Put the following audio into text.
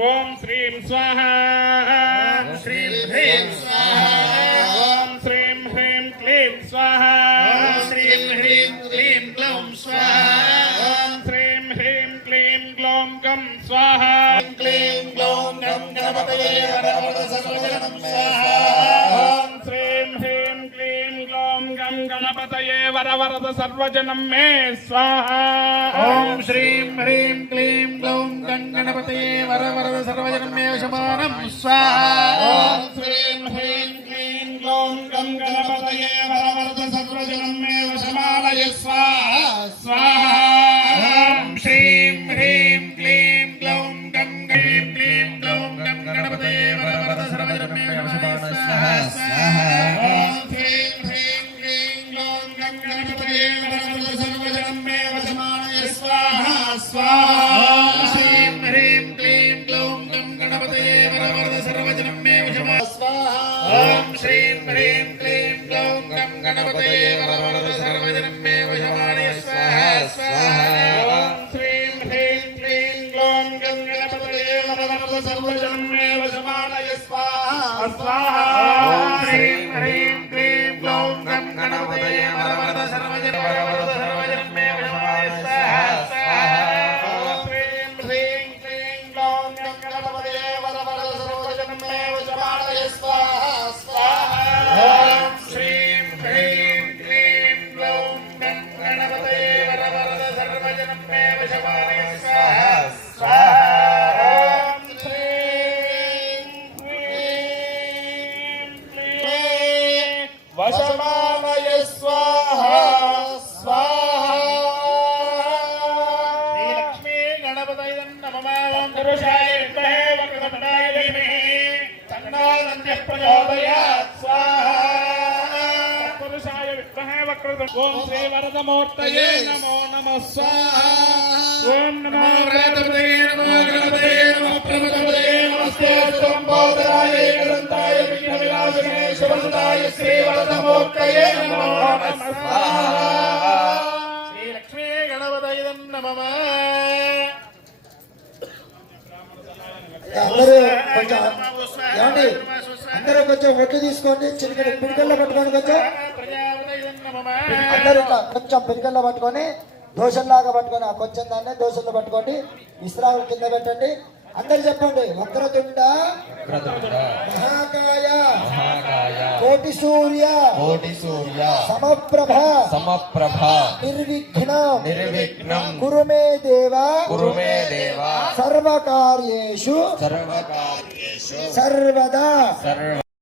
ఓం శ్రీం స్వాహ శ్రీం హ్రీం ఓం శ్రీం హ్రీం క్లీం స్వాహ క్లీం గ్లౌం గం స్వాహ క్లీం గ్లౌం గం గణపతయే వరవర సర్వజనం స్వాహ ఓం శ్రీం హ్రీం క్లీం గ్లౌం గం గణపతయే వరవరద సర్వజనం మే స్వాహ ఓం శ్రీం హ్రీం క్లీం గ్లౌం గం గణపతయే వరవరద సర్వజనం మే వశమానయ స్వాహ ఓం శ్రీం హ్రీం క్లీం గ్లౌం గం గణపతయే వరవరద సర్వజనం మే వశమానయ స్వాహ స్వాహ ఓం శ్రీం హ్రీం క్లీం గ్లౌం గం గణపతయే వరవరద సర్వజనం మే వశమాలయ స్వాహ స్వాహ ఓం శ్రీం హ్రీం క్లీం గ్లౌం గం గణపతయ నమమాం పురుషాయ విద్మహే వక్రతుండాయ ధీమహి. తన్నోనంద్య ప్రచోదయాత్ స్వాహా. పురుషాయ విద్మహే వక్రతుం ఓం శ్రీ వరదమూర్తయే నమో నమః స్వాహ. ఓం నమో నమో గణపతయే నమో గణపతయే నమో ప్రమదపతయే నమస్తే స్తంభోదరాయ ఏకదంతాయ విఘ్న వినాశనే శివసుదాయ శ్రీ వరదమూర్తయే నమో నమః స్వాహా. అందరూ కొంచెం ఏమండి? అందరూ కొంచెం ఒడ్డు తీసుకోండి. చిన్న పిడికల్లో పట్టుకొని కొంచెం. అందరూ కొంచెం పిడికల్లో పట్టుకొని దోశల్లాగా పట్టుకొని ఆ కొంచెం దాన్ని దోశల్లో పట్టుకోండి. విశ్రాములు కింద పెట్టండి. అందరు చెప్పండి వక్రతుండ మహాకాయ కోటి సూర్య కోటి సూర్య సమప్రభ సమప్రభ. నిర్విఘ్నం నిర్విఘ్నం. కురు మే దేవ కురు మే దేవ. సర్వకార్యేషు సర్వదా సర్వ